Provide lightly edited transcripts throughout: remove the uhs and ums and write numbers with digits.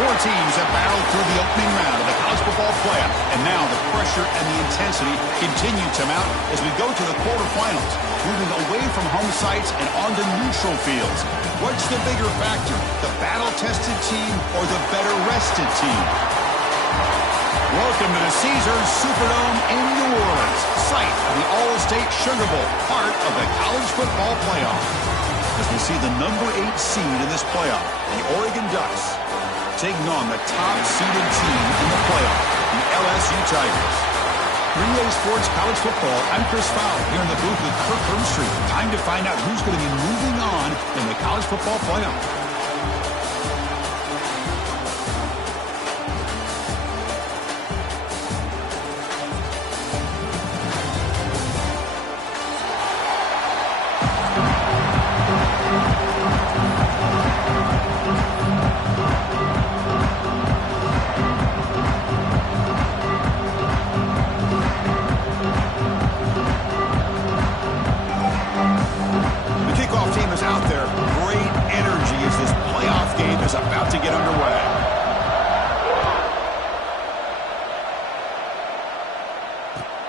Four teams have battled through the opening round of the college football playoff, and now the pressure and the intensity continue to mount as we go to the quarterfinals, moving away from home sites and onto neutral fields. What's the bigger factor, the battle-tested team or the better-rested team? Welcome to the Caesars Superdome in New Orleans, site of the All-State Sugar Bowl, part of the college football playoff. As we see the number 8 seed in this playoff, the Oregon Ducks, taking on the top-seeded team in the playoff, the LSU Tigers. 3A Sports College Football, I'm Chris Fowler here in the booth with Kirk Herbstreit. Time to find out who's going to be moving on in the college football playoff.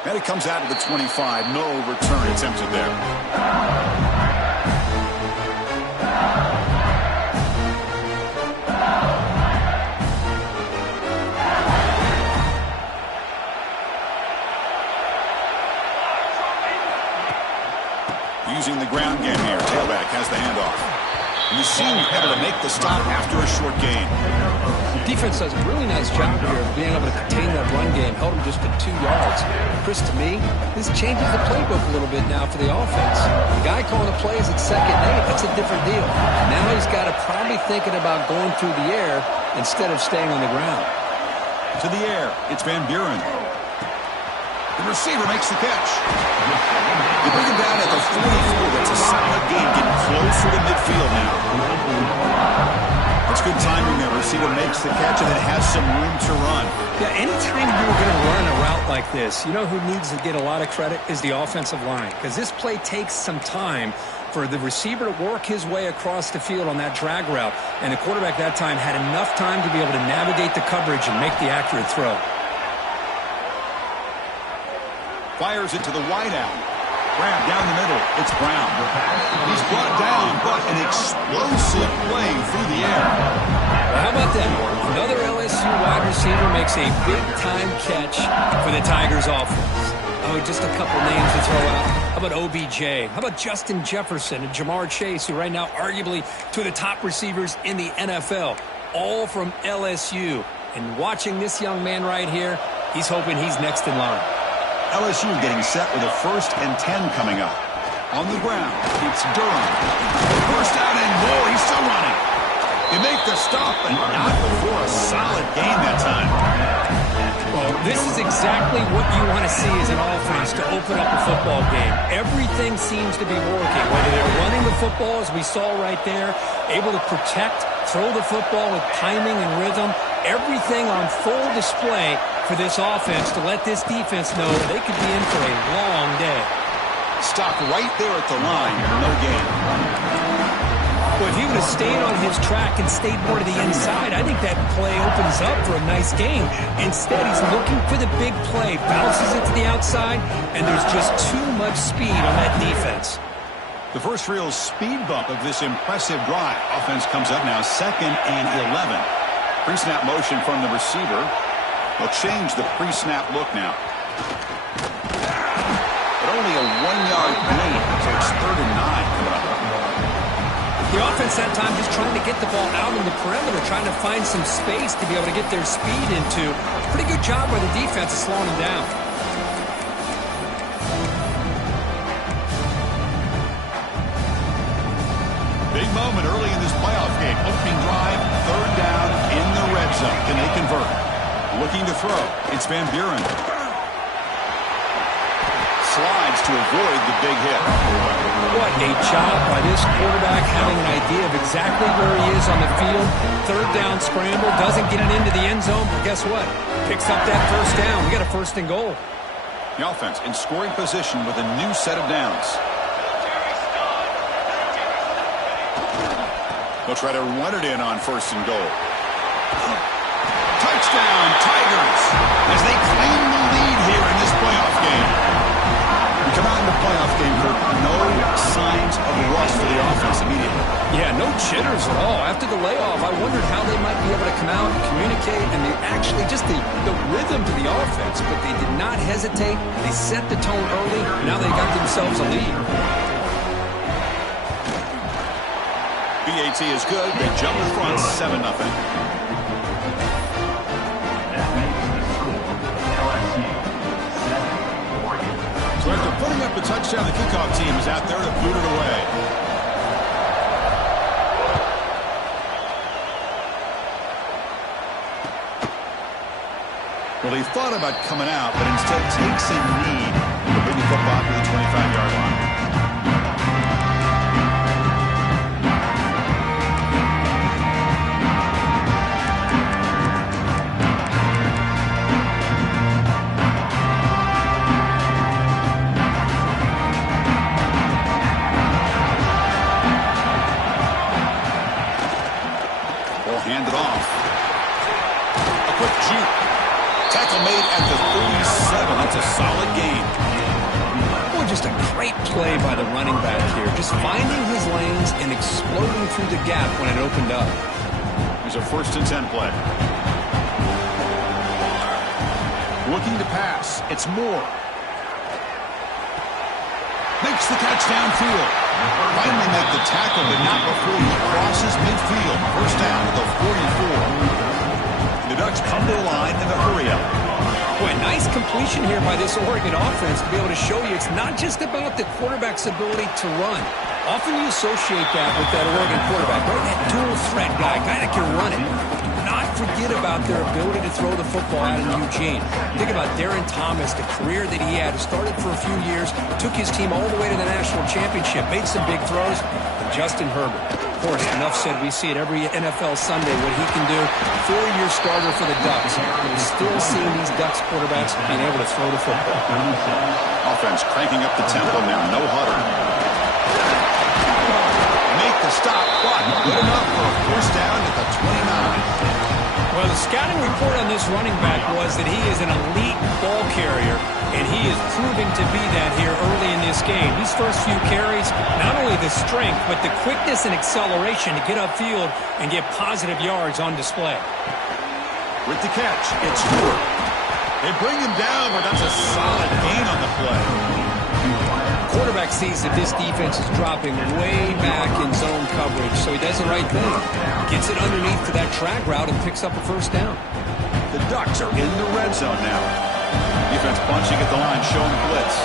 And it comes out of the 25. No return attempted there. Using the ground game here. Tailback has the handoff. And you see him able to make the stop after a short gain. The defense does a really nice job here of being able to contain that run game. Held him just to 2 yards. Chris, to me, this changes the playbook a little bit now for the offense. The guy calling the plays at second and 8, that's a different deal. Now he's got to probably thinking about going through the air instead of staying on the ground. To the air, it's Van Buren. The receiver makes the catch. They bring him down at the 44. That's a solid gain, getting closer to midfield now. That's good timing there. Receiver makes the catch and then has some room to run. Yeah, anytime you're going to run a route like this, you know who needs to get a lot of credit is the offensive line. Because this play takes some time for the receiver to work his way across the field on that drag route. And the quarterback that time had enough time to be able to navigate the coverage and make the accurate throw. Fires it to the wideout. Grab down the middle. It's Brown. He's brought down, but an explosive play through the air. Well, how about that? Another LSU wide receiver makes a big-time catch for the Tigers offense. Oh, just a couple names to throw out. How about OBJ? How about Justin Jefferson and Jamar Chase, who right now arguably two of the top receivers in the NFL, all from LSU. And watching this young man right here, he's hoping he's next in line. LSU getting set with a 1st and 10 coming up. On the ground, it's Durham. First down and more. He's still running. They make the stop, but not before a solid gain that time. Well, this is exactly what you want to see as an offense to open up a football game. Everything seems to be working, whether they're running the football, as we saw right there, able to protect, throw the football with timing and rhythm, everything on full display for this offense to let this defense know they could be in for a long day. Stop right there at the line, no gain. Well, if he would have stayed on his track and stayed more to the inside, I think that play opens up for a nice game. Instead, he's looking for the big play, bounces it to the outside, and there's just too much speed on that defense. The first real speed bump of this impressive drive. Offense comes up now, 2nd and 11. Pre-snap motion from the receiver. They'll change the pre-snap look now. But only a 1-yard gain, so it's 3rd and 9 coming up. The offense that time just trying to get the ball out in the perimeter, trying to find some space to be able to get their speed into. Pretty good job by the defense of slowing them down. Big moment early in this playoff game. Opening drive, 3rd down in the red zone. Can they convert? Looking to throw. It's Van Buren. Slides to avoid the big hit. What a job by this quarterback having an idea of exactly where he is on the field. 3rd down scramble, doesn't get it into the end zone, but guess what? Picks up that 1st down. We got a 1st and goal. The offense in scoring position with a new set of downs. They'll try to run it in on 1st and goal. Touchdown, Tigers, as they claim the lead here in this playoff game. We come out in the playoff game, Kirk, no signs of rust for the offense immediately. Yeah, no jitters at all. After the layoff, I wondered how they might be able to come out and communicate, and they actually just the rhythm to the offense, but they did not hesitate. They set the tone early. Now they got themselves a lead. BAT is good. They jump in front 7-0. So after putting up a touchdown, the kickoff team is out there to boot it away. Well, he thought about coming out, but instead takes a knee to bring the football to the 25-yard line. Handed off. A quick juke. Tackle made at the 37. That's a solid gain. Boy, just a great play by the running back here. Just finding his lanes and exploding through the gap when it opened up. Here's a 1st and 10 play. Looking to pass. It's Moore. Makes the catch downfield. Finally make the tackle, but not before he crosses midfield. 1st down to the 44. The Ducks come to the line in the hurry-up. Boy, nice completion here by this Oregon offense to be able to show you it's not just about the quarterback's ability to run. Often you associate that with that Oregon quarterback, right? That dual threat guy that can run it. Do not forget about their ability to throw the football out in Eugene. Think about Darren Thomas, the career that he had. Started for a few years, took his team all the way to the national championship, made some big throws. But Justin Herbert, of course, enough said. We see it every NFL Sunday what he can do. 4-year starter for the Ducks. We're still seeing these Ducks quarterbacks being able to throw the football. Offense cranking up the tempo now. No huddle. Make the stop, but good enough for a 1st down at the 29. Well, the scouting report on this running back was that he is an elite ball carrier, and he is proving to be that here early in this game. These first few carries, not only the strength, but the quickness and acceleration to get upfield and get positive yards on display. With the catch, it's Stewart. They bring him down, but that's a solid gain on the play. Quarterback sees that this defense is dropping way back in zone coverage, so he does the right thing. Gets it underneath to that track route and picks up a 1st down. The Ducks are in the red zone now. Defense bunching at the line, showing blitz.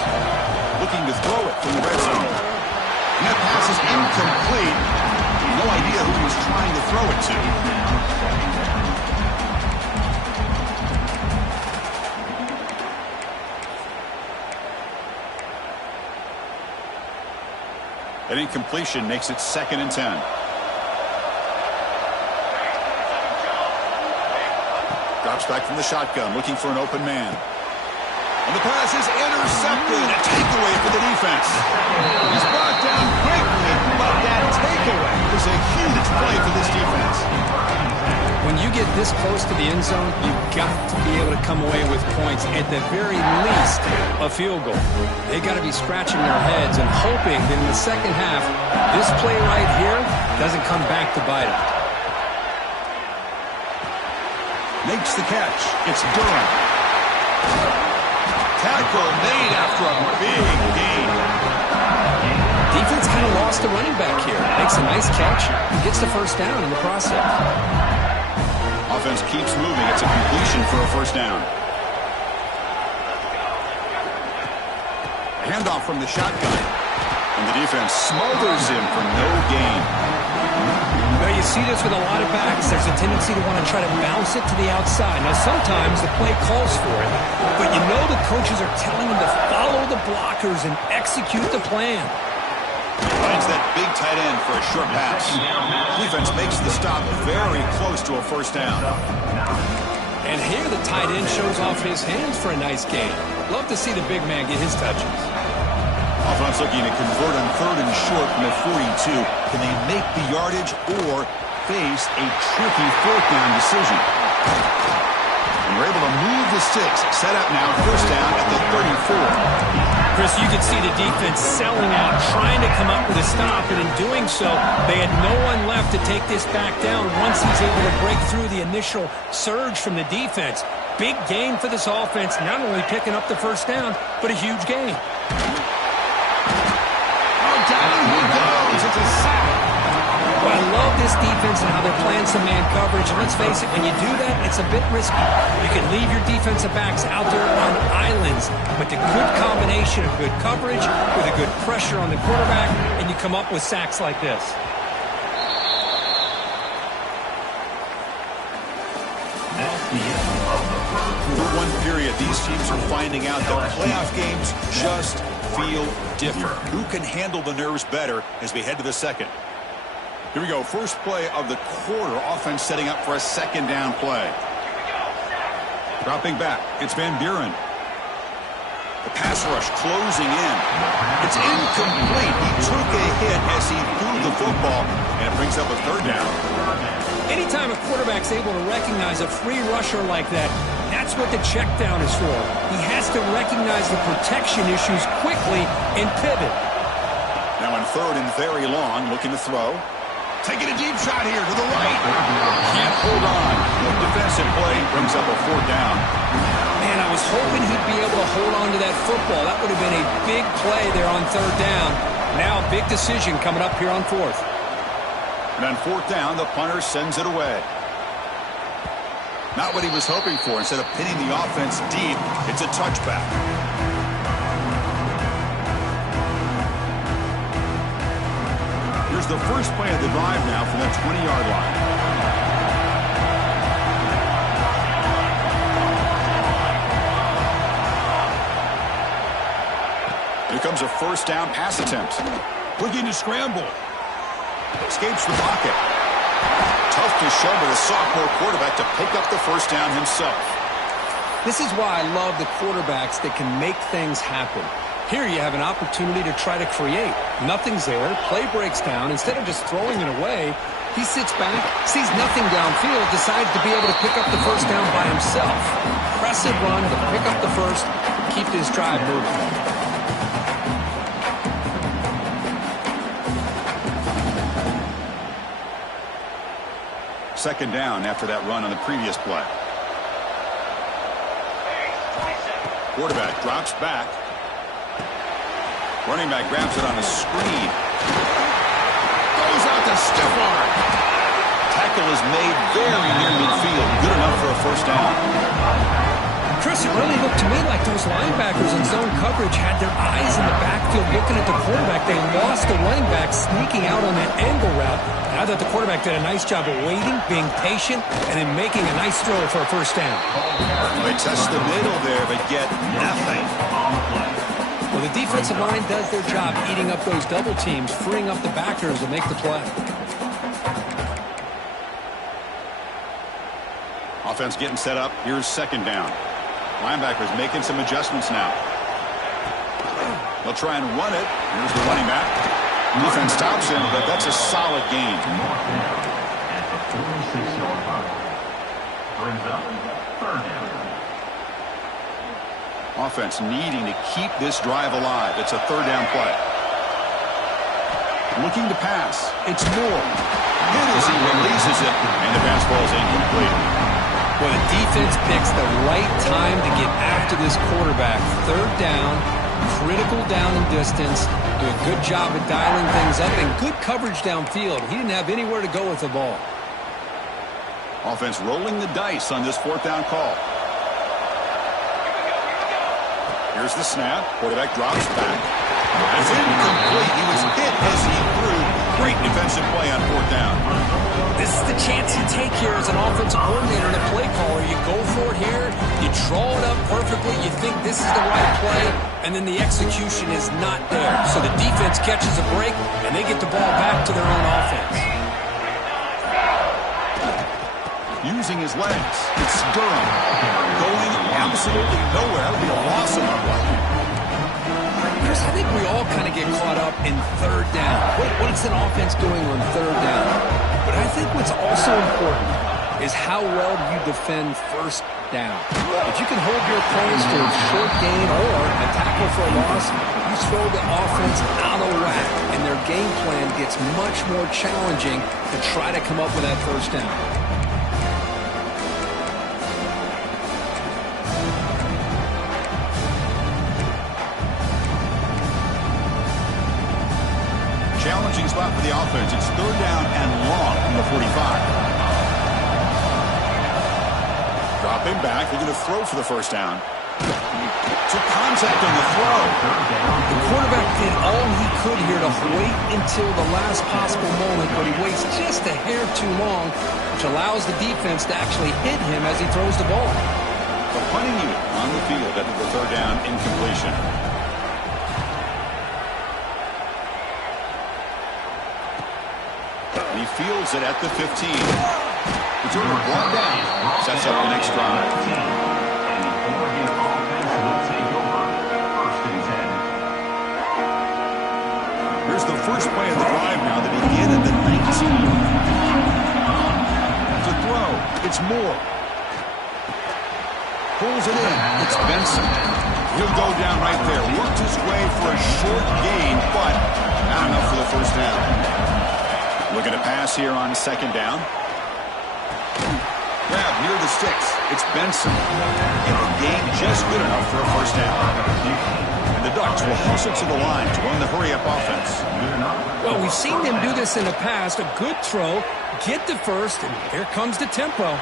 Looking to throw it from the red zone. And that pass is incomplete. No idea who he was trying to throw it to. An incompletion makes it 2nd and 10. Drops back from the shotgun, looking for an open man. And the pass is intercepted. A takeaway for the defense. He's brought down quickly, but that takeaway is a huge play for this defense. When you get this close to the end zone, you've got to be able to come away with points. At the very least, a field goal. They got to be scratching their heads and hoping that in the second half, this play right here doesn't come back to bite them. Makes the catch. It's Durham. Tackle made after a big gain. Defense kind of lost the running back here. Makes a nice catch and gets the 1st down in the process. Offense keeps moving. It's a completion for a 1st down. Handoff from the shotgun. And the defense smothers him for no gain. Well, you see this with a lot of backs. There's a tendency to want to try to bounce it to the outside. Now, sometimes the play calls for it, but you know the coaches are telling them to follow the blockers and execute the plan. Finds that big tight end for a short pass. Defense makes the stop very close to a 1st down. And here the tight end shows off his hands for a nice gain. Love to see the big man get his touches. Offense looking to convert on 3rd and short from the 42. Can they make the yardage, or face a tricky fourth down decision. And we're able to move the sticks. Set up now, first down at the 34. Chris, you could see the defense selling out, trying to come up with a stop, and in doing so, they had no one left to take this back down once he's able to break through the initial surge from the defense. Big gain for this offense, not only picking up the first down, but a huge gain. Oh, down he goes. It's a sack. Well, I love this defense and how they're playing some man coverage. And let's face it, when you do that, it's a bit risky. You can leave your defensive backs out there on islands, but the good combination of good coverage with a good pressure on the quarterback, and you come up with sacks like this. For one period, these teams are finding out that playoff games just feel different. Who can handle the nerves better as we head to the second? Here we go. First play of the quarter. Offense setting up for a second down play. Dropping back. It's Van Buren. The pass rush closing in. It's incomplete. He took a hit as he threw the football, and it brings up a third down. Anytime a quarterback's able to recognize a free rusher like that, that's what the check down is for. He has to recognize the protection issues quickly and pivot. Now on third and very long, looking to throw. Taking a deep shot here to the right. Can't hold on. Good defensive play brings up a fourth down. Man, I was hoping he'd be able to hold on to that football. That would have been a big play there on third down. Now a big decision coming up here on fourth. And on fourth down, the punter sends it away. Not what he was hoping for. Instead of pinning the offense deep, it's a touchback. Here's the first play of the drive now from the 20-yard line. Here comes a first down pass attempt. Looking to scramble. Escapes the pocket. Tough to show by the sophomore quarterback to pick up the first down himself. This is why I love the quarterbacks that can make things happen. Here you have an opportunity to try to create. Nothing's there. Play breaks down. Instead of just throwing it away, he sits back, sees nothing downfield, decides to be able to pick up the first down by himself. Impressive run to pick up the first, keep this drive moving. Second down after that run on the previous play. Quarterback drops back. Running back grabs it on a screen. Goes out to stiff arm. Tackle is made very near midfield. Good enough for a first down. Chris, it really looked to me like those linebackers in zone coverage had their eyes in the backfield looking at the quarterback. They lost the running back sneaking out on that angle route. And I thought the quarterback did a nice job of waiting, being patient, and then making a nice throw for a first down. They test the middle there, but get nothing. Well, the defensive line does their job eating up those double teams, freeing up the backers to make the play. Offense getting set up. Here's second down. Linebackers making some adjustments now. They'll try and run it. Here's the running back. Defense stops him, but that's a solid gain. Offense needing to keep this drive alive. It's a third down play. Looking to pass. It's Moore. Hit as he releases it, and the pass ball is incomplete. Well, the defense picks the right time to get after this quarterback. Third down, critical down and distance. Do a good job of dialing things up, and good coverage downfield. He didn't have anywhere to go with the ball. Offense rolling the dice on this fourth down call. Here's the snap. Quarterback drops back. It's incomplete. He was hit as he threw. Great defensive play on fourth down. This is the chance you take here as an offensive coordinator and a play caller. You go for it here. You draw it up perfectly. You think this is the right play, and then the execution is not there. So the defense catches a break, and they get the ball back to their own offense. Using his legs. It's Durham. Going absolutely nowhere. That would be a loss of our play. Chris, I think we all kind of get caught up in third down. What's an offense doing on third down? But I think what's also important is how well you defend first down. If you can hold your opponents to a short gain or a tackle for a loss, you throw the offense out of whack, and their game plan gets much more challenging to try to come up with that first down. Challenging spot for the offense. It's third down and long from the 45. Dropping back. They're going to throw for the first down. Took contact on the throw. The quarterback did all he could here to wait until the last possible moment, but he waits just a hair too long, which allows the defense to actually hit him as he throws the ball. The punting unit on the field after the third down incompletion. He fields it at the 15. Returner brought down. Sets up the next drive. Here's the first play of the drive now that began at the 19. To throw. It's Moore. Pulls it in. It's Benson. He'll go down right there. Worked his way for a short gain, but not enough for the first down. Looking to pass here on second down. Grab near the sticks. It's Benson. And the gain just good enough for a first down. And the Ducks will hustle to the line to run the hurry-up offense. Well, we've seen them do this in the past. A good throw, get the first, and here comes the tempo.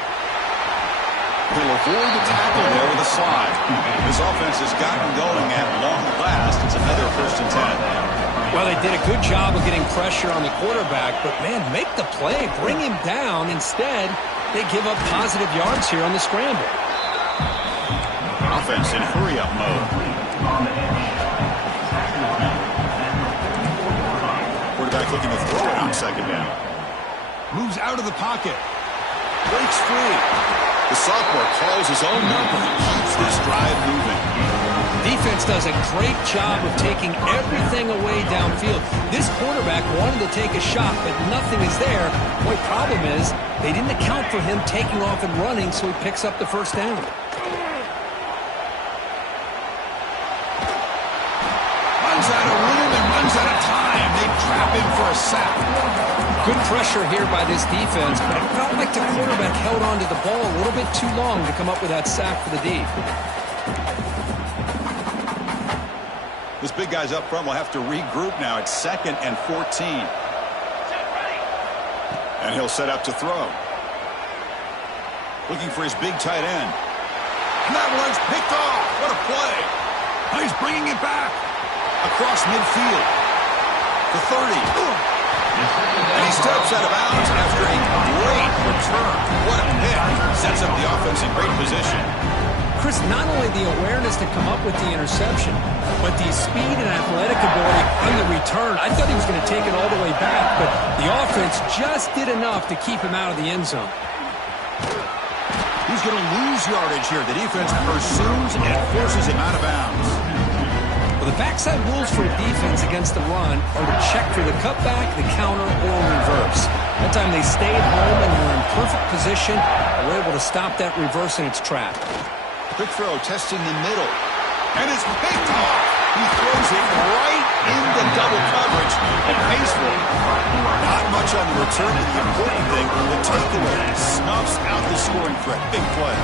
He'll avoid the tackle there with a slide. This offense has gotten going at long last. It's another first and 10. Well, they did a good job of getting pressure on the quarterback, but, man, make the play, bring him down. Instead, they give up positive yards here on the scramble. Offense in hurry-up mode. Quarterback looking to throw it on second down. Moves out of the pocket. Breaks free. The sophomore calls his own number and keeps this drive moving. Defense does a great job of taking everything away downfield. This quarterback wanted to take a shot, but nothing is there. The only problem is they didn't account for him taking off and running, so he picks up the first down. Runs out of room and runs out of time. They trap him for a sack. Good pressure here by this defense, but it felt like the quarterback held on to the ball a little bit too long to come up with that sack for the D. This big guy's up front will have to regroup now. It's 2nd and 14. And he'll set up to throw. Looking for his big tight end. And that one's picked off. What a play. And he's bringing it back. Across midfield. The 30. And he steps out of bounds after a great return. What a pick. Sets up the offense in great position. Chris, not only the awareness to come up with the interception, but the speed and athletic ability on the return. I thought he was going to take it all the way back, but the offense just did enough to keep him out of the end zone. He's going to lose yardage here. The defense pursues and forces him out of bounds. Well, the backside rules for a defense against the run are to check for the cutback, the counter, or reverse. That time they stayed home and were in perfect position and were able to stop that reverse in its track. Quick throw, testing the middle. And it's picked off. He throws it right into double coverage. And Paceful, not much on the return, but the important thing, the takeaway snuffs out the scoring threat. Big play.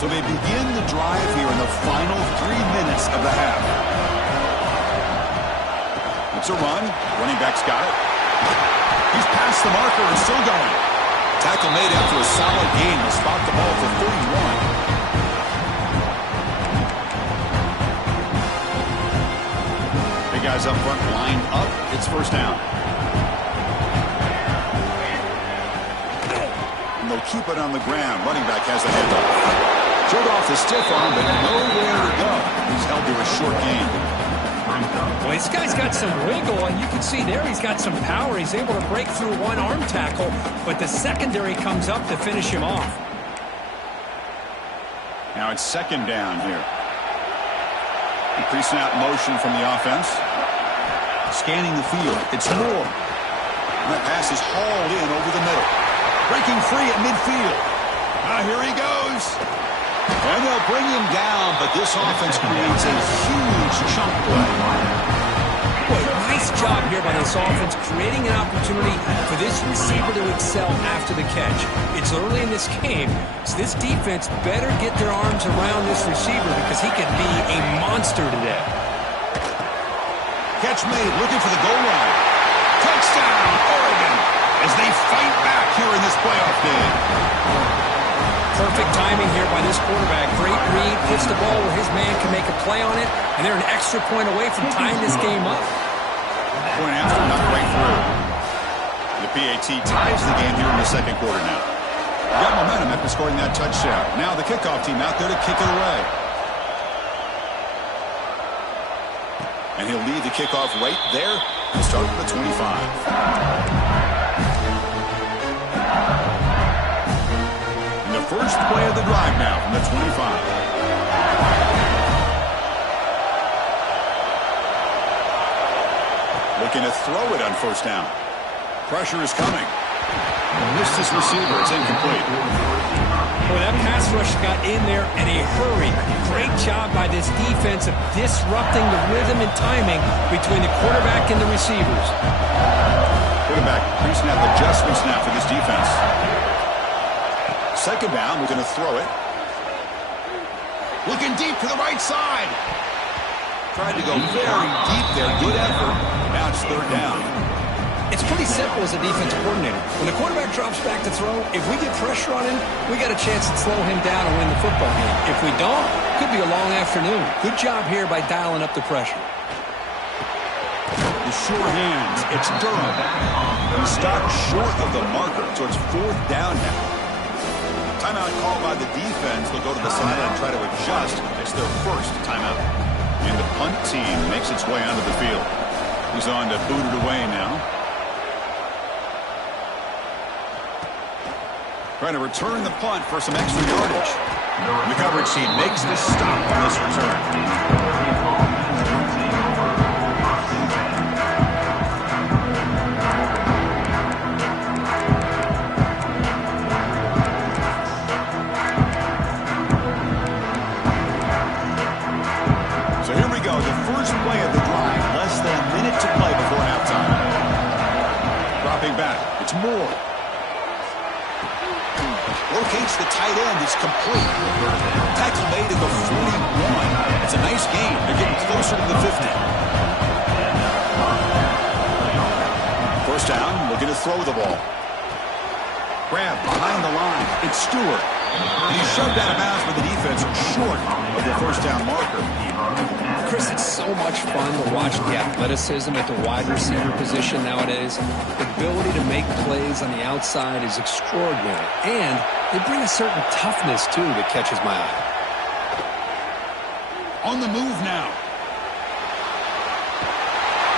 So they begin the drive here in the final 3 minutes of the half. It's a run. Running back's got it. He's past the marker and still going. Tackle made after a solid gain. Will spot the ball for 31. Big guys up front lined up. It's first down. And they'll keep it on the ground. Running back has the handoff. Showed off the stiff arm, but nowhere to go. He's held to a short gain. Well, this guy's got some wiggle, and you can see there he's got some power. He's able to break through one arm tackle, but the secondary comes up to finish him off. Now it's second down here. Pre-snap motion from the offense. Scanning the field. It's Moore. And that pass is hauled in over the middle. Breaking free at midfield. Here he goes. And they'll bring him down, but this offense creates a huge chunk play. Boy, nice job here by this offense, creating an opportunity for this receiver to excel after the catch. It's early in this game, so this defense better get their arms around this receiver because he could be a monster today. Catch made, looking for the goal line. Touchdown, Oregon, as they fight back here in this playoff game. Perfect timing here by this quarterback. Great read, puts the ball where his man can make a play on it, and they're an extra point away from tying this game up. Point after, not quite through. The PAT ties the game here in the second quarter now. Got momentum after scoring that touchdown. Now the kickoff team out there to kick it away. And he'll lead the kickoff right there and start with the 25. First play of the drive now from the 25. Looking to throw it on first down. Pressure is coming. Missed his receiver. It's incomplete. Boy, that pass rush got in there in a hurry. Great job by this defense of disrupting the rhythm and timing between the quarterback and the receivers. Quarterback pre-snap adjustments now for this defense. Second down, we're going to throw it. Looking deep to the right side. Tried to go very deep there. Good effort. Now it's third down. It's pretty simple as a defensive coordinator. When the quarterback drops back to throw, if we get pressure on him, we got a chance to slow him down and win the football game. If we don't, could be a long afternoon. Good job here by dialing up the pressure. The sure hands. It's Durham. He stopped short of the marker, so it's fourth down now. Timeout called by the defense. They'll go to the sideline and try to adjust. It's their first timeout. And the punt team makes its way onto the field. He's on to boot it away now. Trying to return the punt for some extra yardage. And the coverage team makes the stop on this return. Play of the drive, less than a minute to play before halftime. Dropping back, it's Moore. Locates the tight end, it's complete. Tackle made at the 41. It's a nice gain. They're getting closer to the 50. First down, looking to throw the ball. Grab behind the line, it's Stewart. And he's shoved out of bounds by the defense short of the first down marker. Chris, it's so much fun to watch the athleticism at the wide receiver position nowadays. The ability to make plays on the outside is extraordinary. And they bring a certain toughness, too, that catches my eye. On the move now.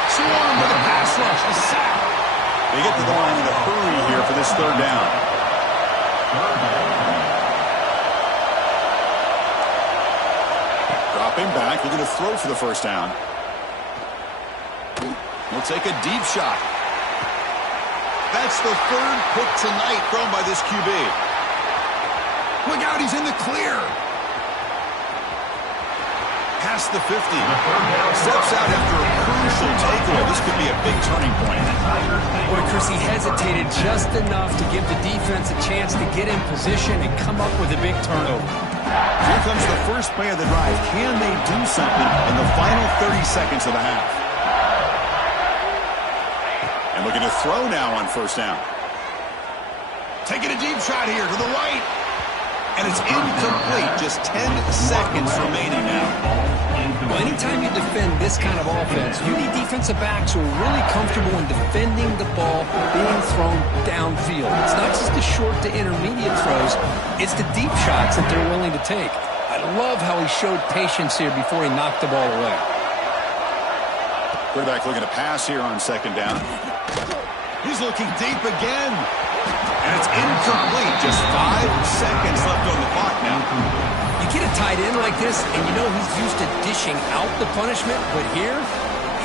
Swarm with a pass rush. A sack. They get to the line in a hurry here for this third down. Dropping back, looking to throw for the first down. He'll take a deep shot. That's the third pick tonight thrown by this QB. Look out, he's in the clear. Past the 50. Steps out after a crucial takeaway. This could be a big turning point. Boy, Chris, he hesitated just enough to give the defense a chance to get in position and come up with a big turnover. Here comes the first play of the drive. Can they do something in the final 30 seconds of the half? And looking to throw now on first down. Taking a deep shot here to the right. And it's incomplete. Just 10 seconds remaining now. Well, anytime you defend this kind of offense, you need defensive backs who are really comfortable in defending the ball being thrown downfield. It's not just the short to intermediate throws. It's the deep shots that they're willing to take. I love how he showed patience here before he knocked the ball away. Quarterback looking to pass here on second down. He's looking deep again. And it's incomplete. Just 5 seconds left on the clock now. You get a tight end like this, and you know he's used to dishing out the punishment, but here,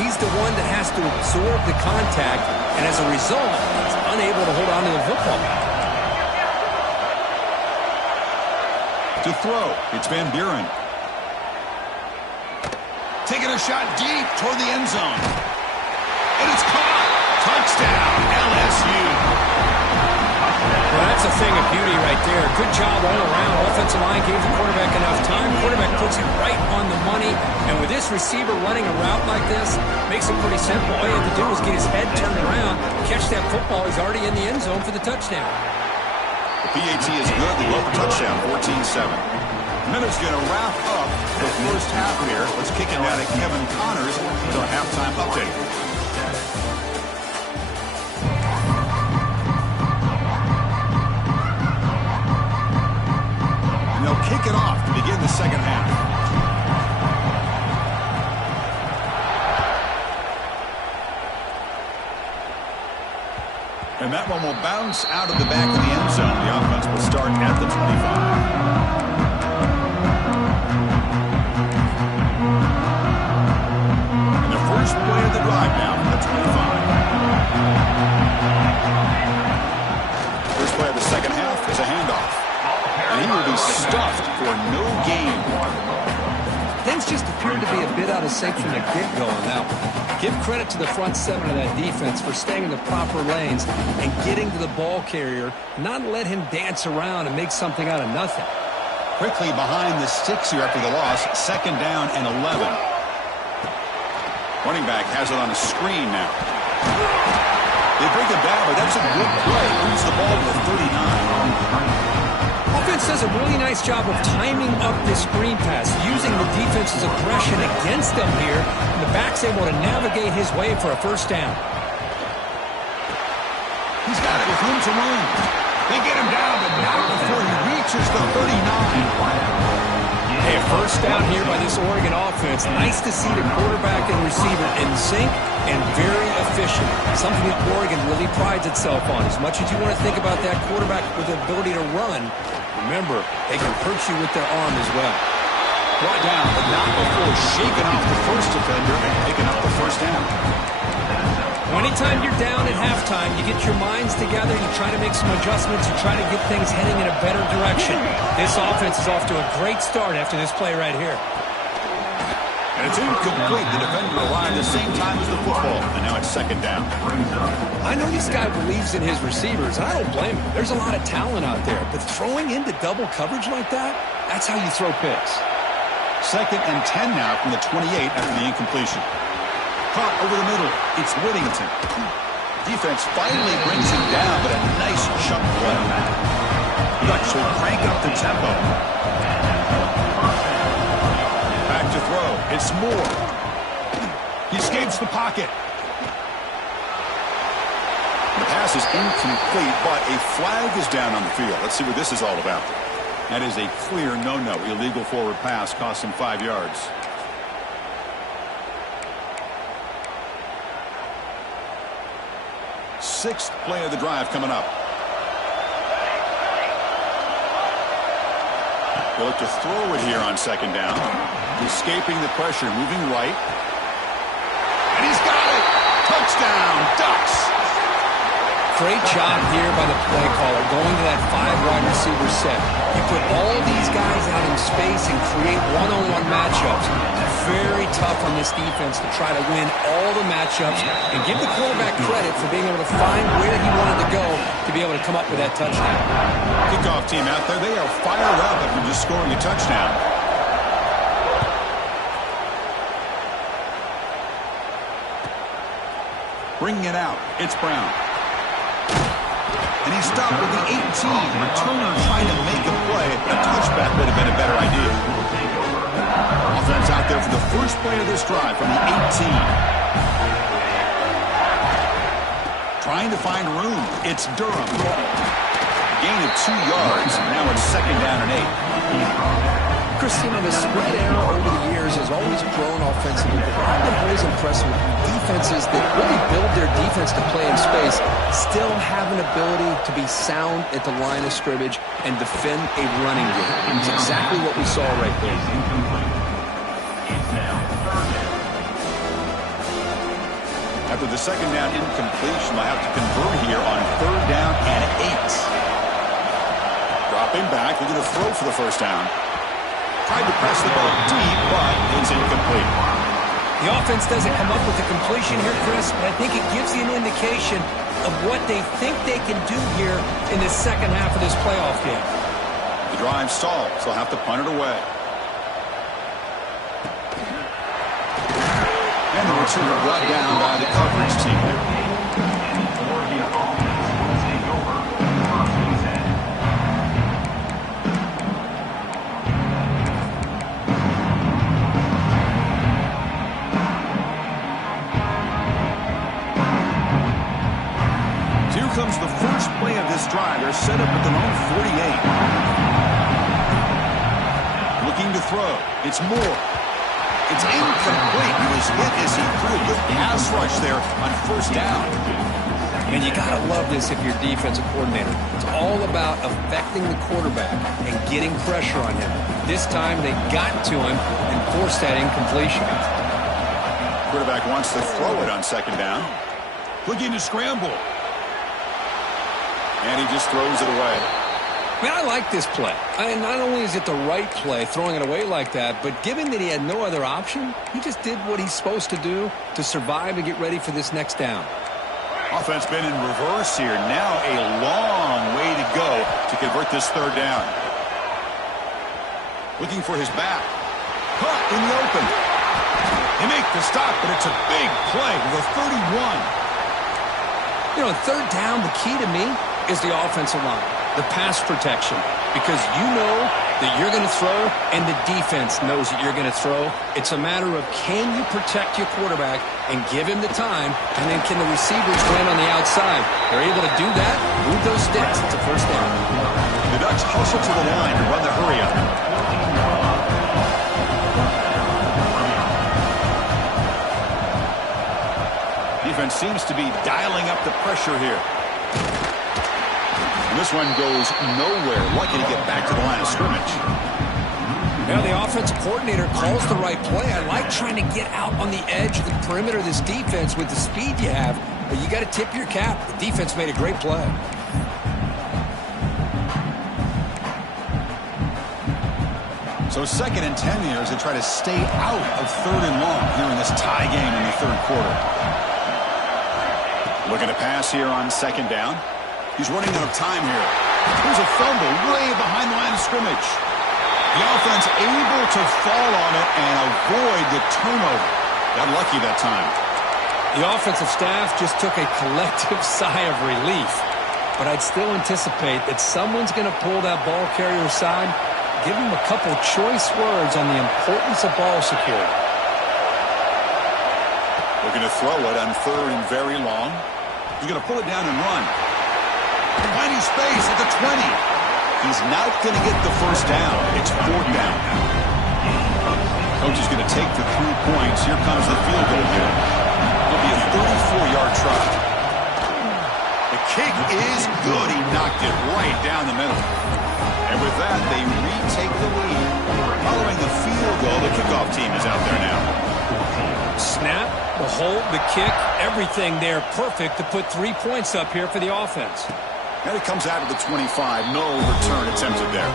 he's the one that has to absorb the contact, and as a result, he's unable to hold on to the football. To throw, it's Van Buren. Taking a shot deep toward the end zone. And it's caught. Touchdown, LSU. Well, that's a thing of beauty right there. Good job all around. Offensive line gave the quarterback enough time. Quarterback puts it right on the money. And with this receiver running a route like this, makes it pretty simple. All you have to do is get his head turned around, catch that football. He's already in the end zone for the touchdown. The PAT is good. They love a touchdown, 14-7. Minutes going to wrap up the first half here. Let's kick it out at Kevin Connors with our halftime update. And they'll kick it off to begin the second half. And that one will bounce out of the back of the end zone. The offense will start at the 25. First play of the drive now from the 25. First play of the second half is a handoff. And he will be stuffed for no gain. Things just appeared to be a bit out of sync from the get-go on that one. Give credit to the front seven of that defense for staying in the proper lanes and getting to the ball carrier, not let him dance around and make something out of nothing. Quickly behind the sticks here after the loss, second down and 11. Running back has it on a screen now. They bring him down, but that's a good play. Moves the ball to the 39. Offense does a really nice job of timing up this screen pass, using the defense's aggression against them here, and the back's able to navigate his way for a first down. He's got it with room to run. They get him down, but not before he reaches the 39. Hey, a first down here by this Oregon offense. Nice to see the quarterback and receiver in sync and very efficient. Something that Oregon really prides itself on. As much as you want to think about that quarterback with the ability to run, remember, they can hurt you with their arm as well. Brought down, but not before shaking off the first defender and picking up the first down. Anytime you're down at halftime, you get your minds together, you try to make some adjustments, you try to get things heading in a better direction. This offense is off to a great start after this play right here. And it's incomplete. The defender arrived the same time as the football, and now it's second down. I know this guy believes in his receivers, and I don't blame him. There's a lot of talent out there, but throwing into double coverage like that, that's how you throw picks. Second and 10 now from the 28 after the incompletion. Caught over the middle. It's Whittington. Defense finally brings him down, but a nice chunk play. Ducks will crank up the tempo. Back to throw. It's Moore. He escapes the pocket. The pass is incomplete, but a flag is down on the field. Let's see what this is all about. That is a clear no-no. Illegal forward pass cost him 5 yards. Sixth play of the drive coming up. They'll look to throw it here on second down. Escaping the pressure, moving right. And he's got it! Touchdown, Ducks! Great job here by the play caller, going to that 5-wide receiver set. You put all these guys out in space and create one-on-one matchups. Very tough on this defense to try to win all the matchups and give the quarterback credit for being able to find where he wanted to go to be able to come up with that touchdown. Kickoff team out there, they are fired up after just scoring a touchdown. Bringing it out, it's Brown. And he stopped with the 18. Returner trying to make a play. A touchback would have been a better idea. Offense out there for the first play of this drive from the 18. Trying to find room. It's Durham. Gain of 2 yards. Now it's second down and 8. Chris, you know, the spread era over the years has always grown offensively, but I've been always impressed with defenses that really build their defense to play in space, still have an ability to be sound at the line of scrimmage and defend a running game. It's exactly what we saw right there. After the second down incompletion, they'll have to convert here on third down and 8. Dropping back, looking to throw for the first down. Tried to press the ball deep, but it's incomplete. The offense doesn't come up with the completion here, Chris, but I think it gives you an indication of what they think they can do here in the second half of this playoff game. The drive stalls. They'll have to punt it away. And the receiver brought down by the coverage team there. Comes the first play of this drive. They're set up at their own 48. Looking to throw. It's Moore. It's incomplete. He was hit as he threw a good pass rush there on first down. And you got to love this if you're a defensive coordinator. It's all about affecting the quarterback and getting pressure on him. This time they got to him and forced that incompletion. Quarterback wants to throw it on second down. Looking to scramble. And he just throws it away. Man, I like this play. Not only is it the right play, throwing it away like that, but given that he had no other option, he just did what he's supposed to do to survive and get ready for this next down. Offense been in reverse here. Now a long way to go to convert this third down. Looking for his back. Caught in the open. They make the stop, but it's a big play with a 31. You know, third down, the key to me is the offensive line, the pass protection, because you know that you're going to throw and the defense knows that you're going to throw. It's a matter of can you protect your quarterback and give him the time, and then can the receivers win on the outside? They're able to do that, move those sticks. It's a first down. The Ducks hustle to the line to run the hurry up. Defense seems to be dialing up the pressure here. And this one goes nowhere. Lucky to get back to the line of scrimmage. Yeah, the offensive coordinator calls the right play. I like trying to get out on the edge of the perimeter of this defense with the speed you have, but you got to tip your cap. The defense made a great play. So second and 10 here as they try to stay out of third and long here in this tie game in the third quarter. Looking to pass here on second down. He's running out of time here. There's a fumble way behind the line of scrimmage. The offense able to fall on it and avoid the turnover. Got lucky that time. The offensive staff just took a collective sigh of relief. But I'd still anticipate that someone's going to pull that ball carrier aside, give him a couple choice words on the importance of ball security. Looking to throw it on third and very long. He's going to pull it down and run. Finding space at the 20. He's not going to get the first down. It's fourth down now. Coach is going to take the 3 points. Here comes the field goal here. It'll be a 34-yard try. The kick is good. He knocked it right down the middle. And with that, they retake the lead. Following the field goal, the kickoff team is out there now. Snap, the hold, the kick, everything there perfect to put 3 points up here for the offense. And it comes out of the 25. No return attempted there.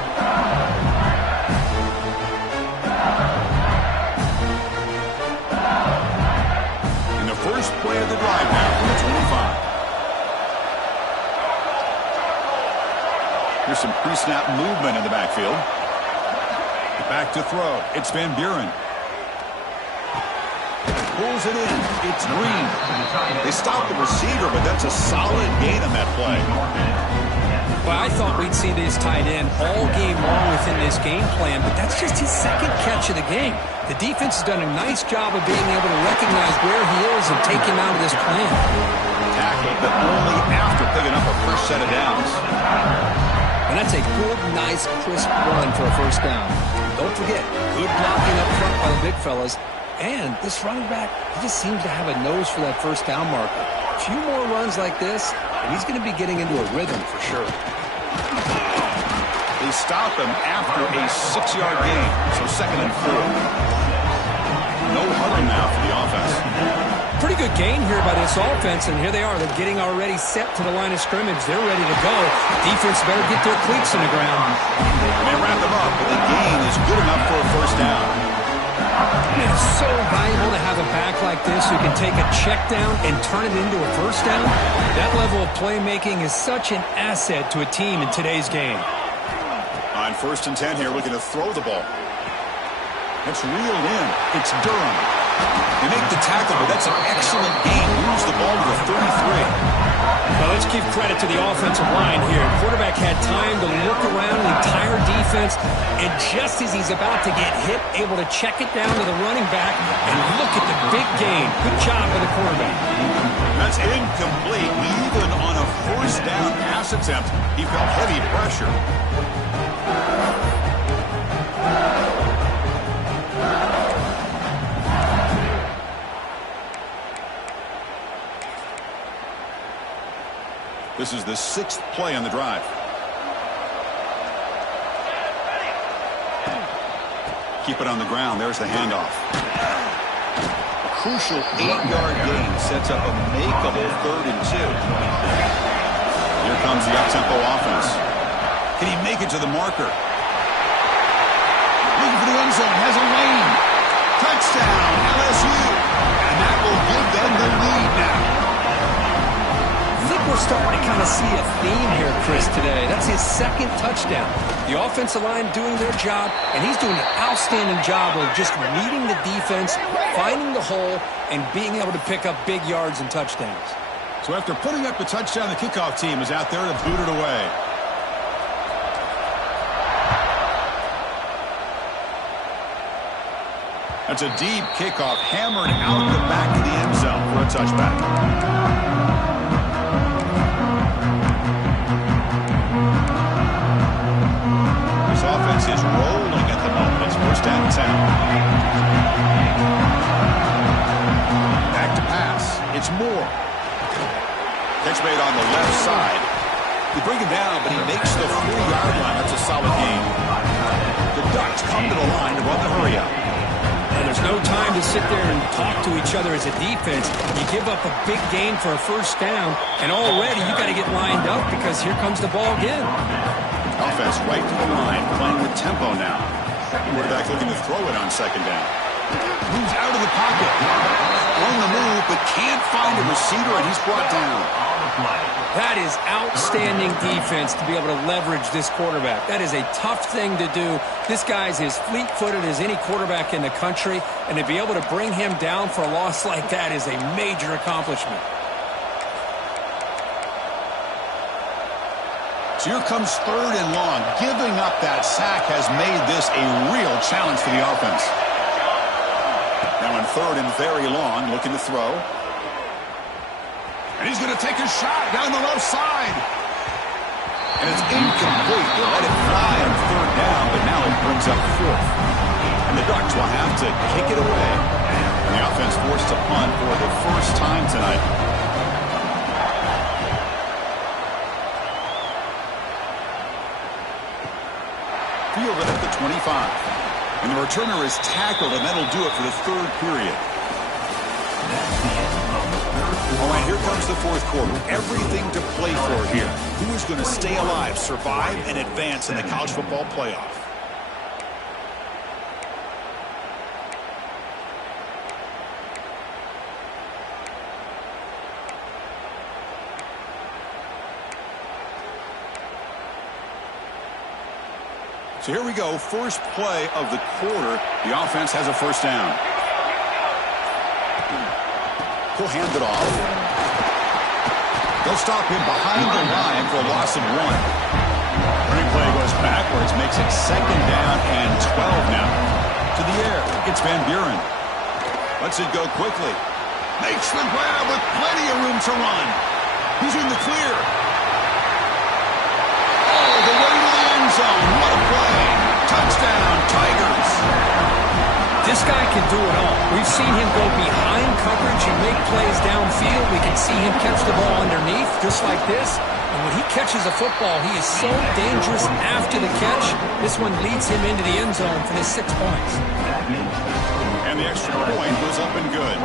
And the first play of the drive now from the 25. Here's some pre-snap movement in the backfield. Back to throw. It's Van Buren. Pulls it in. It's Green. They stop the receiver, but that's a solid gain on that play. Well, I thought we'd see this tight end all game long within this game plan, but that's just his second catch of the game. The defense has done a nice job of being able to recognize where he is and take him out of this plan. Tackled, but only after picking up a first set of downs. And that's a good, nice, crisp run for a first down. Don't forget, good blocking up front by the big fellas. And this running back, he just seems to have a nose for that first down marker. A few more runs like this, and he's going to be getting into a rhythm for sure. They stop him after a 6-yard gain, so 2nd and 4. No huddle now for the offense. Pretty good gain here by this offense, and here they are. They're getting already set to the line of scrimmage. They're ready to go. Defense better get their cleats in the ground. They wrap them up, but the gain is good enough for a first down. It's so valuable to have a back like this who can take a check down and turn it into a first down. That level of playmaking is such an asset to a team in today's game. On 1st and 10 here, looking to throw the ball. It's reeled in. It's Durham. They make the tackle, but that's an excellent gain. Moves the ball to the 33. Well, let's give credit to the offensive line here. Quarterback had time to look around the entire defense, and just as he's about to get hit, able to check it down to the running back, and look at the big gain. Good job by the quarterback. That's incomplete. Even on a first down pass attempt, he felt heavy pressure. This is the 6th play on the drive. Keep it on the ground. There's the handoff. A crucial 8-yard gain sets up a makeable 3rd and 2. Here comes the up-tempo offense. Can he make it to the marker? Looking for the end zone. Has a lane. Touchdown, LSU. And that will give them the lead now. I think we're starting to kind of see a theme here, Chris, today. That's his 2nd touchdown. The offensive line doing their job, and he's doing an outstanding job of just reading the defense, finding the hole, and being able to pick up big yards and touchdowns. So after putting up the touchdown, the kickoff team is out there to boot it away. That's a deep kickoff, hammered out the back of the end zone for a touchback. Offense is rolling at the moment. It's 1st down and 10. Back to pass. It's Moore. Catch made on the left side. They bring him down, but he makes the 3-yard line. That's a solid gain. The Ducks come to the line to run the hurry up. And there's no time to sit there and talk to each other as a defense. You give up a big gain for a first down, and already you got to get lined up because here comes the ball again. Offense right to the line, playing with tempo now. Quarterback looking to throw it on 2nd down. Moves out of the pocket. On the move, but can't find a receiver, and he's brought down. That is outstanding defense to be able to leverage this quarterback. That is a tough thing to do. This guy's as fleet-footed as any quarterback in the country, and to be able to bring him down for a loss like that is a major accomplishment. So here comes 3rd and long. Giving up that sack has made this a real challenge for the offense. Now on 3rd and very long, looking to throw. And he's going to take a shot down the left side. And it's incomplete. They let it fly on 3rd down, but now it brings up 4th. And the Ducks will have to kick it away. And the offense forced to punt for the first time tonight. Fielded at the 25. And the returner is tackled, and that'll do it for the 3rd period. All right, here comes the 4th quarter. Everything to play for here. Who is going to stay alive, survive, and advance in the college football playoff? So here we go, first play of the quarter. The offense has a first down. He'll hand it off. They'll stop him behind the line for a loss of 1. Running play goes backwards, makes it 2nd down and 12 now. To the air, it's Van Buren. Lets it go quickly. Makes the grab with plenty of room to run. He's in the clear. Oh, the way to This guy can do it all. We've seen him go behind coverage and make plays downfield. We can see him catch the ball underneath, just like this. And when he catches a football, he is so dangerous after the catch. This one leads him into the end zone for the 6 points. And the extra point was up and good.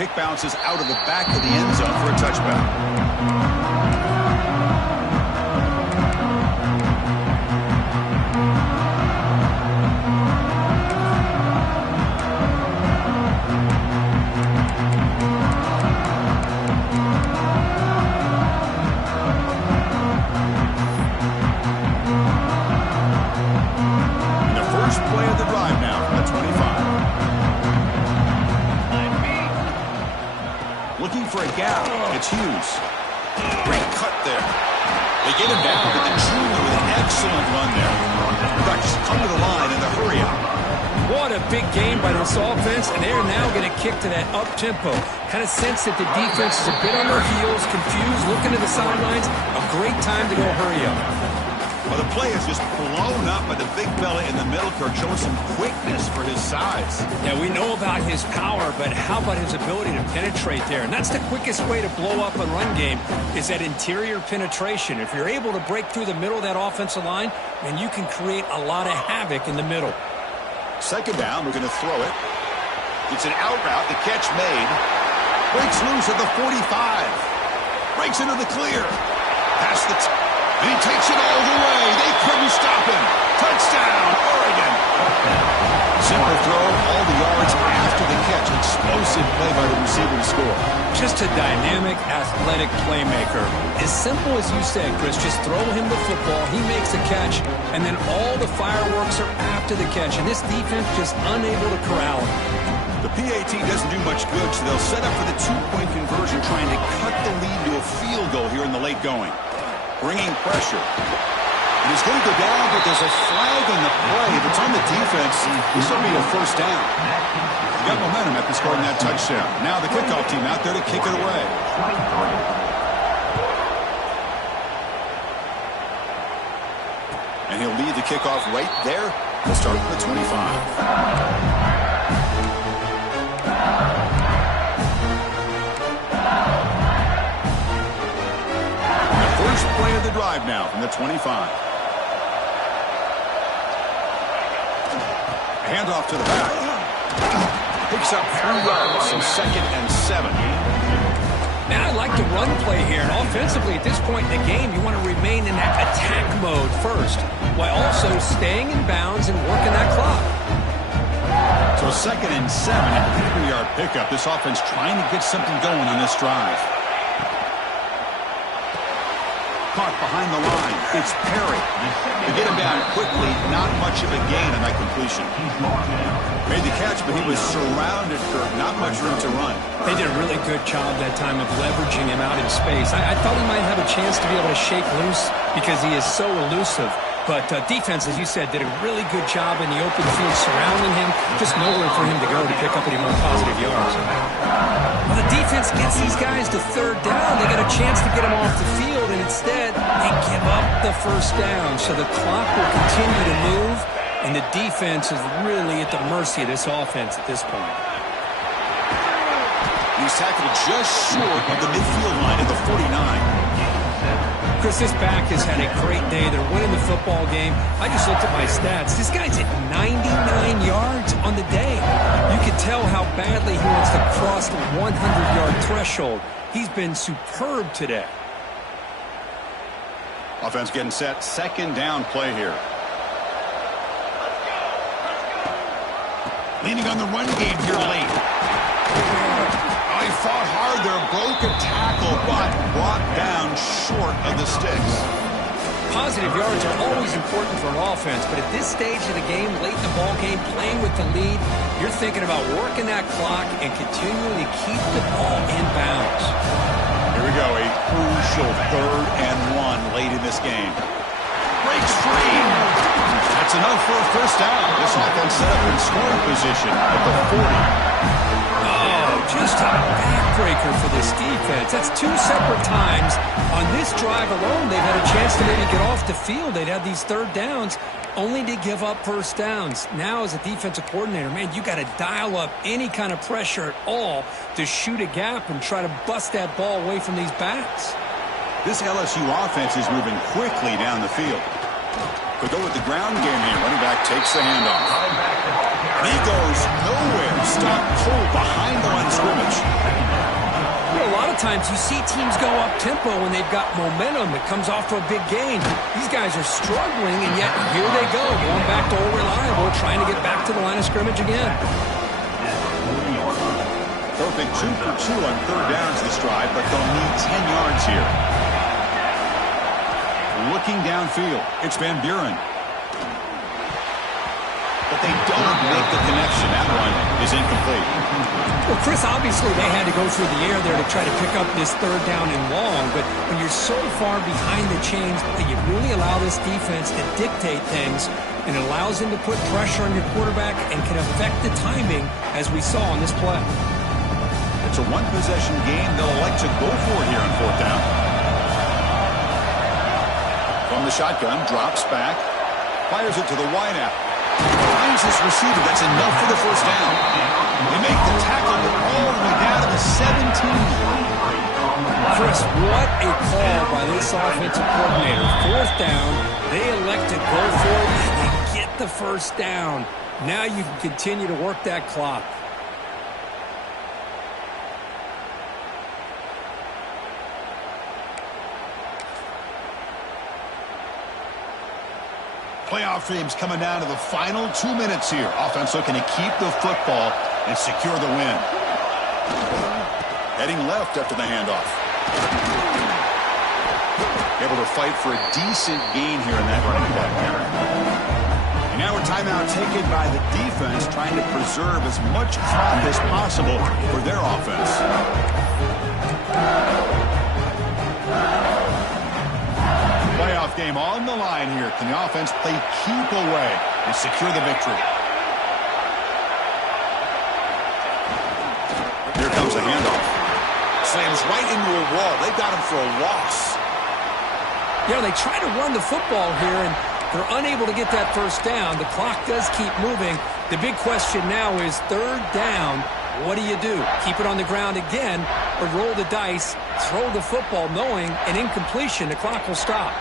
Kick bounces out of the back of the end zone for a touchback. For a gap, it's Hughes. Great cut there. They get him down to the junior with an excellent run there. Ducks come to the line in the hurry up. What a big game by this offense, and they're now going to kick to that up-tempo. Kind of sense that the defense is a bit on their heels, confused, looking to the sidelines. A great time to go hurry up. Well, the play is just blown up by the big fella in the middle, Kirk, showing some quickness for his size. Yeah, we know about his power, but how about his ability to penetrate there? And that's the quickest way to blow up a run game, is that interior penetration. If you're able to break through the middle of that offensive line, then you can create a lot of havoc in the middle. Second down, we're going to throw it. It's an out route, the catch made. Breaks loose at the 45. Breaks into the clear. Past the and he takes it all the way. They couldn't stop him. Touchdown, Oregon. Simple throw, all the yards after the catch. Explosive play by the receiver to score. Just a dynamic, athletic playmaker. As simple as you said, Chris, just throw him the football. He makes a catch, and then all the fireworks are after the catch. And this defense just unable to corral him. The PAT doesn't do much good, so they'll set up for the two-point conversion, trying to cut the lead to a field goal here in the late going. Bringing pressure. And he's going to go down, but there's a flag in the play. If it's on the defense, this will be a first down. He got momentum after scoring that touchdown. Now the kickoff team out there to kick it away. And he'll lead the kickoff right there. He'll start at the 25. Play of the drive now from the 25. Handoff to the back. Picks up 3 yards, so 2nd and 7. Now I like the run play here, and offensively at this point in the game, you want to remain in that attack mode first, while also staying in bounds and working that clock. So 2nd and 7 and a 3-yard pickup. This offense trying to get something going on this drive. Caught behind the line. It's Perry. They get him down quickly. Not much of a gain on that completion. Made the catch, but he was surrounded for not much room to run. They did a really good job that time of leveraging him out in space. I thought he might have a chance to be able to shake loose because he is so elusive. But defense, as you said, did a really good job in the open field surrounding him. Just nowhere for him to go to pick up any more positive yards. Well, the defense gets these guys to 3rd down. They got a chance to get them off the field, and instead they give up the first down. So the clock will continue to move, and the defense is really at the mercy of this offense at this point. He's tackled just short of the midfield line at the 49. Chris, this back has had a great day. They're winning the football game. I just looked at my stats. This guy's at 99 yards on the day. You can tell how badly he wants to cross the 100-yard threshold. He's been superb today. Offense getting set. 2nd down play here. Leaning on the run game here late. Oh, he fought hard there. Broke a tackle, but brought down short of the sticks. Positive yards are always important for an offense, but at this stage of the game, late in the ball game, playing with the lead, you're thinking about working that clock and continuing to keep the ball in bounds. Here we go, a crucial 3rd and 1 late in this game. Breaks free. That's enough for a first down. This offense set up in scoring position at the 40. Oh, just a backbreaker for this defense. That's two separate times. On this drive alone, they've had a chance to maybe get off the field. They'd have these third downs, only to give up first downs. Now, as a defensive coordinator, man, you got to dial up any kind of pressure at all to shoot a gap and try to bust that ball away from these backs. This LSU offense is moving quickly down the field. Could go with the ground game here. Running back takes the handoff. And he goes nowhere. Stopped cold behind the line of scrimmage. You know, a lot of times you see teams go up-tempo when they've got momentum that comes off to a big gain. These guys are struggling, and yet here they go, going back to old reliable, trying to get back to the line of scrimmage again. Perfect 2 for 2 on third downs this drive, but they'll need 10 yards here. Looking downfield, it's Van Buren. But they don't make the connection. That one is incomplete. Well, Chris, obviously they had to go through the air there to try to pick up this third down and long, but when you're so far behind the chains, you really allow this defense to dictate things, and it allows them to put pressure on your quarterback and can affect the timing, as we saw on this play. It's a one-possession game they'll elect to go for here on fourth down. From the shotgun, drops back, fires it to the wideout. Finds his receiver. That's enough for the first down. They make the tackle all the way down to the 17. Chris, what a call by this offensive coordinator. Fourth down, they elect to go for it, and they get the first down. Now you can continue to work that clock. Playoff dreams coming down to the final 2 minutes here. Offense looking to keep the football and secure the win. Heading left after the handoff. Able to fight for a decent gain here in that running back there. And now a timeout taken by the defense, trying to preserve as much clock as possible for their offense. Playoff game on the line here. Can the offense play keep away and secure the victory? Here comes a handoff. Slams right into a wall. They got him for a loss. You know, they try to run the football here, and they're unable to get that first down. The clock does keep moving. The big question now is third down. What do you do? Keep it on the ground again, or roll the dice, throw the football, knowing an incompletion, the clock will stop.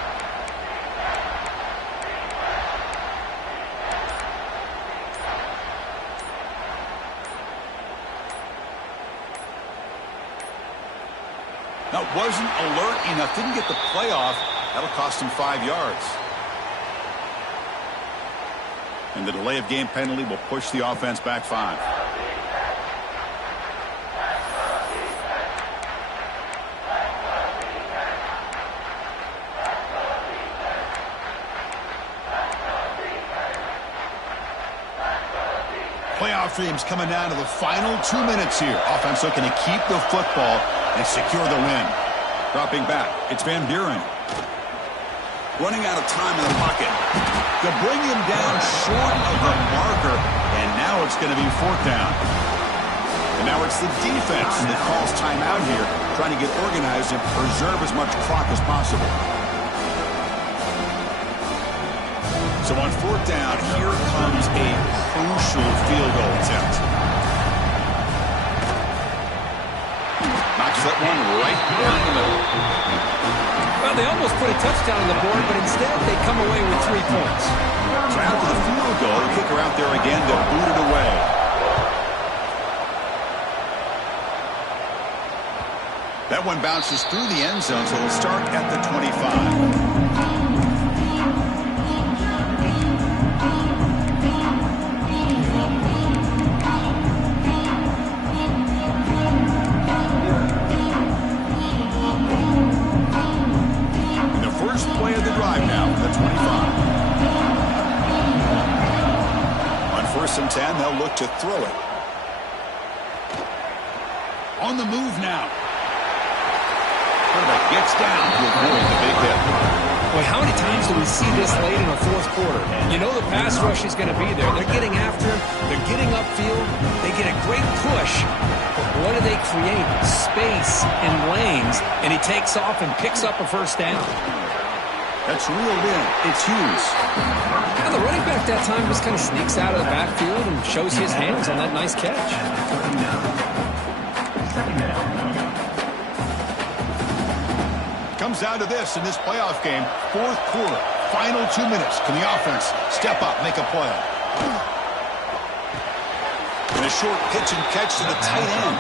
That wasn't alert enough. Didn't get the playoff. That'll cost him 5 yards. And the delay of game penalty will push the offense back 5. Playoff dreams coming down to the final 2 minutes here. Offense looking to keep the football and secure the win. Dropping back, it's Van Buren. Running out of time in the pocket. They'll bring him down short of the marker, and now it's going to be fourth down. And now it's the defense that calls timeout here, trying to get organized and preserve as much clock as possible. So on fourth down, here comes a crucial field goal attempt. Knocks that one right down the middle. Well, they almost put a touchdown on the board, but instead they come away with 3 points. So after the field goal, the kicker out there again to boot it away. That one bounces through the end zone, so it'll start at the 25. Play of the drive now, the 25. On 1st and 10, they'll look to throw it. On the move now. Quarterback gets down to avoid the big hit. Boy, how many times do we see this late in the fourth quarter? You know the pass rush is going to be there. They're getting after him. They're getting upfield. They get a great push. But what do they create? Space and lanes. And he takes off and picks up a first down. That's reeled in. It's Hughes. Now the running back that time just kind of sneaks out of the backfield and shows his hands on that nice catch. Comes down to this in this playoff game. Fourth quarter. Final 2 minutes. Can the offense step up, make a play? And a short pitch and catch to the tight end.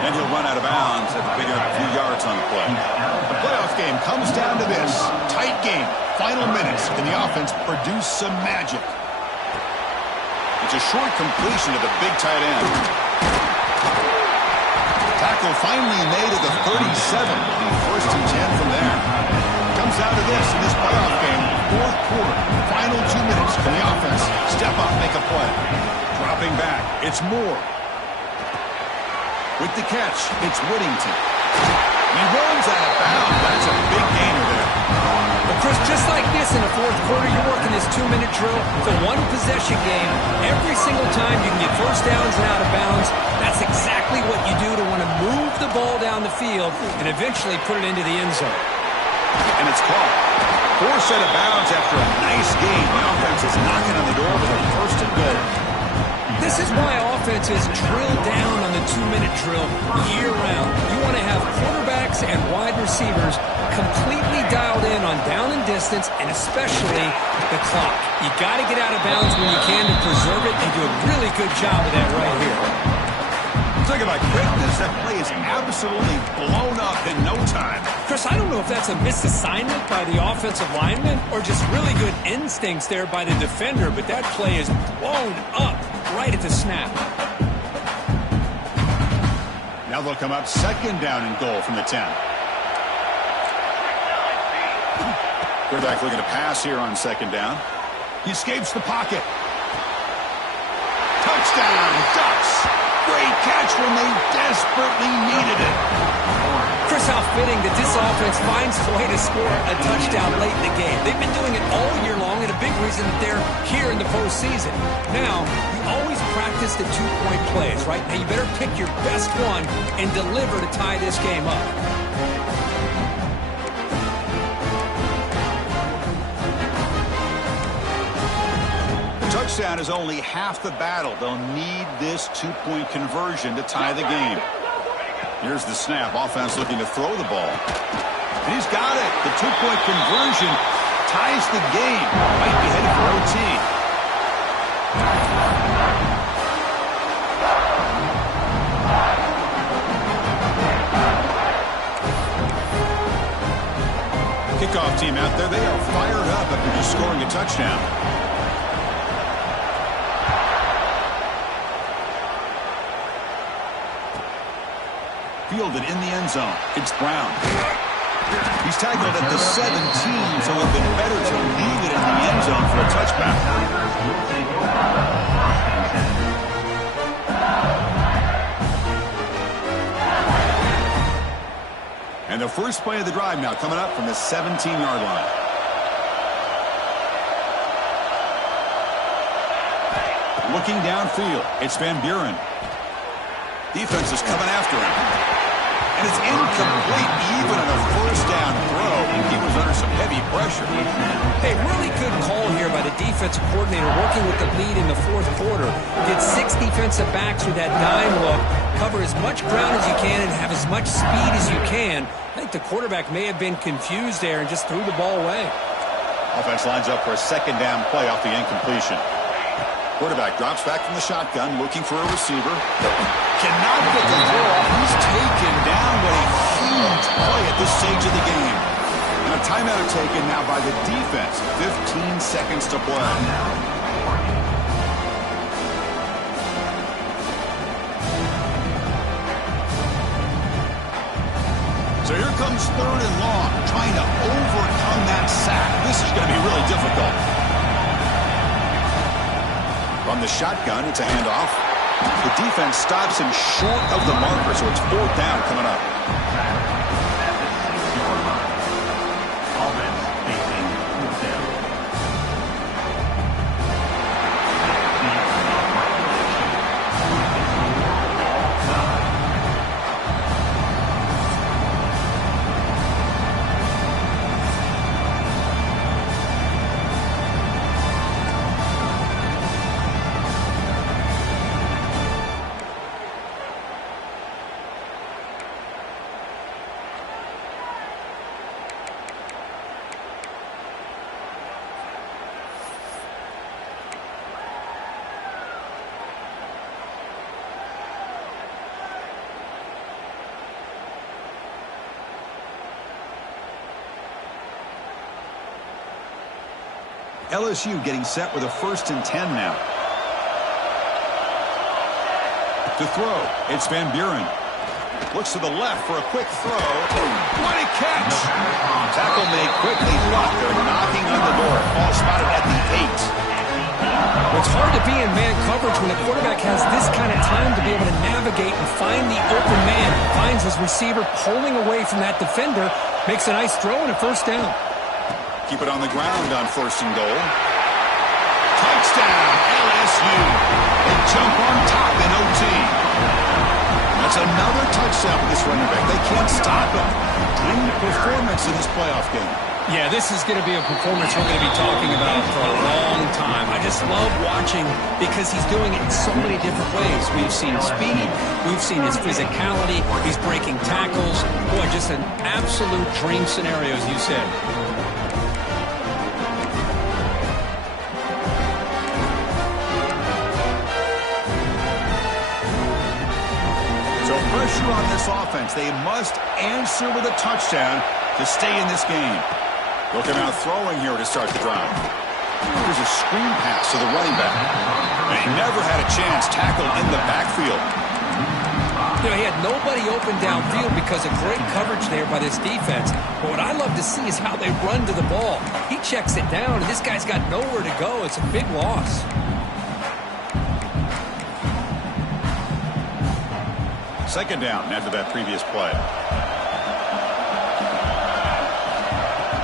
And he'll run out of bounds after picking up a few yards on the play. The playoff game comes down to this. Tight game. Final minutes. Can the offense produce some magic? It's a short completion to the big tight end. Tackle finally made at the 37. It'll be first and 10 from there. Comes down to this in this playoff game. Fourth quarter. Final 2 minutes. Can the offense step up, make a play? Dropping back. It's Moore. With the catch, it's Whittington. And he runs out of bounds. That's a big gainer there. But Chris, just like this in the fourth quarter, you're working this 2-minute drill. It's a one-possession game. Every single time you can get first downs and out of bounds. That's exactly what you do to want to move the ball down the field and eventually put it into the end zone. And it's caught. Forced out of bounds after a nice game. The offense is knocking on the door with a first and goal. This is why offenses drill down on the 2-minute drill year-round. You want to have quarterbacks and wide receivers completely dialed in on down and distance, and especially the clock. You got to get out of bounds when you can to preserve it, and do a really good job of that right here. Talk about quickness. That play is absolutely blown up in no time. Chris, I don't know if that's a misassignment by the offensive lineman or just really good instincts there by the defender, but that play is blown up right at the snap. Now they'll come up second down and goal from the 10. Quarterback looking to pass here on second down. He escapes the pocket. Touchdown, Ducks. Great catch when they desperately needed it. Chris, how fitting that this offense finds a way to score a touchdown late in the game. They've been doing it all year long, and a big reason that they're here in the postseason. Now, you always practice the two-point plays, right? Now, you better pick your best one and deliver to tie this game up. Touchdown is only half the battle. They'll need this two-point conversion to tie the game. Here's the snap. Offense looking to throw the ball. And he's got it. The two-point conversion ties the game. Might be headed for OT. Kickoff team out there. They are fired up after just scoring a touchdown. Fielded in the end zone. It's Brown. He's tackled at the 17, so it would have been better to leave it in the end zone for a touchback. And the first play of the drive now coming up from the 17-yard line. Looking downfield, it's Van Buren. Defense is coming after him. And it's incomplete even on a first down throw. He was under some heavy pressure. Hey, really good call here by the defensive coordinator working with the lead in the fourth quarter. Get 6 defensive backs with that dime look. Cover as much ground as you can and have as much speed as you can. I think the quarterback may have been confused there and just threw the ball away. Offense lines up for a second down play off the incompletion. Quarterback drops back from the shotgun, looking for a receiver. Cannot get the throw off. He's taken down. What a huge play at this stage of the game. And a timeout taken now by the defense. 15 seconds to play. So here comes third and long, trying to overcome that sack. This is going to be really difficult. From the shotgun, it's a handoff. The defense stops him short of the marker, so it's fourth down coming up. LSU getting set with a 1st and 10 now. To throw, it's Van Buren. Looks to the left for a quick throw. What a catch! Tackle made quickly blocked. They're knocking on the door. Ball spotted at the 8. It's hard to be in man coverage when the quarterback has this kind of time to be able to navigate and find the open man. Finds his receiver pulling away from that defender. Makes a nice throw and a 1st down. Keep it on the ground on 1st and goal. Touchdown, LSU. They jump on top in OT. That's another touchdown for this running back. They can't stop him. Great performance in this playoff game. Yeah, this is going to be a performance we're going to be talking about for a long time. I just love watching because he's doing it in so many different ways. We've seen speed. We've seen his physicality. He's breaking tackles. Boy, just an absolute dream scenario, as you said. So pressure on this offense. They must answer with a touchdown to stay in this game. Looking out throwing here to start the drive. Here's a screen pass to the running back. And he never had a chance tackled in the backfield. You know, he had nobody open downfield because of great coverage there by this defense. But what I love to see is how they run to the ball. He checks it down, and this guy's got nowhere to go. It's a big loss. Second down after that previous play.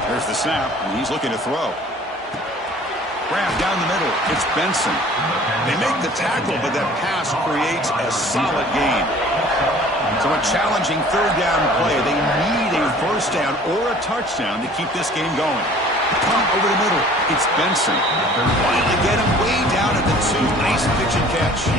There's the snap, and he's looking to throw. Grab down the middle. It's Benson. They make the tackle, but that pass creates a solid gain. So a challenging 3rd down play. They need a 1st down or a touchdown to keep this game going. Punt over the middle. It's Benson. Finally get him way down at the 2. Nice pitch and catch.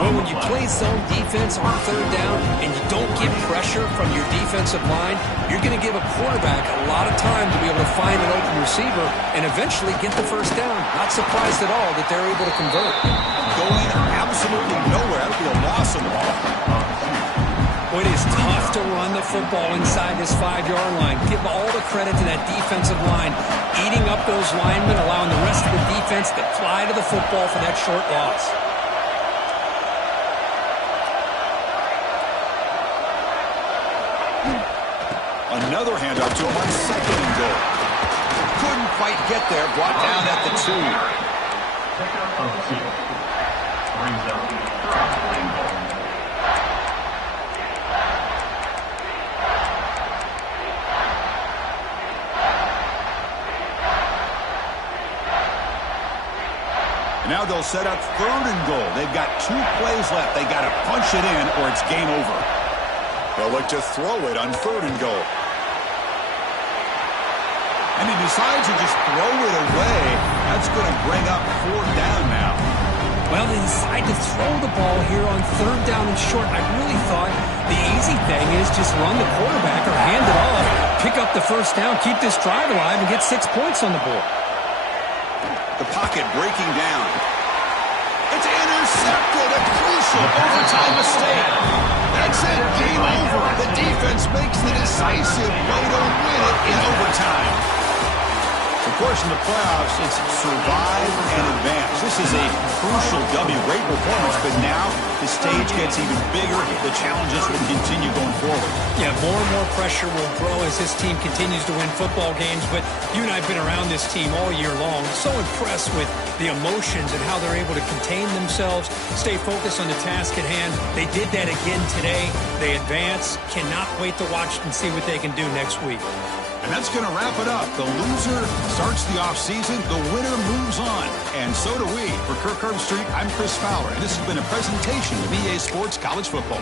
Well, when you play zone defense on 3rd down and you don't get pressure from your defensive line, you're going to give a quarterback a lot of time to be able to find an open receiver and eventually get the 1st down. Not surprised at all that they're able to convert. Going absolutely nowhere. That would be a loss of the ball. Well, it is tough to run the football inside this 5-yard line. Give all the credit to that defensive line, eating up those linemen, allowing the rest of the defense to fly to the football for that short loss. Another handoff to him on 2nd and goal. Couldn't quite get there. Brought down at the 2. And now they'll set up 3rd and goal. They've got 2 plays left. They got to punch it in or it's game over. They'll look to throw it on 3rd and goal. And he decides to just throw it away. That's going to bring up 4th down now. Well, they decide to throw the ball here on 3rd down and short. I really thought the easy thing is just run the quarterback or hand it off, pick up the 1st down, keep this drive alive, and get 6 points on the board. The pocket breaking down. It's intercepted. A crucial overtime mistake. That's it. Game over. The defense makes the decisive way to win it in overtime. Of course, in the playoffs, it's survive and advance. This is a crucial W. Great performance, but now the stage gets even bigger. The challenges will continue going forward. Yeah, more and more pressure will grow as this team continues to win football games, but you and I have been around this team all year long. So impressed with the emotions and how they're able to contain themselves, stay focused on the task at hand. They did that again today. They advance. Cannot wait to watch and see what they can do next week. And that's going to wrap it up. The loser starts the offseason. The winner moves on. And so do we. For Kirk Herbstreit, I'm Chris Fowler. And this has been a presentation of EA Sports College Football.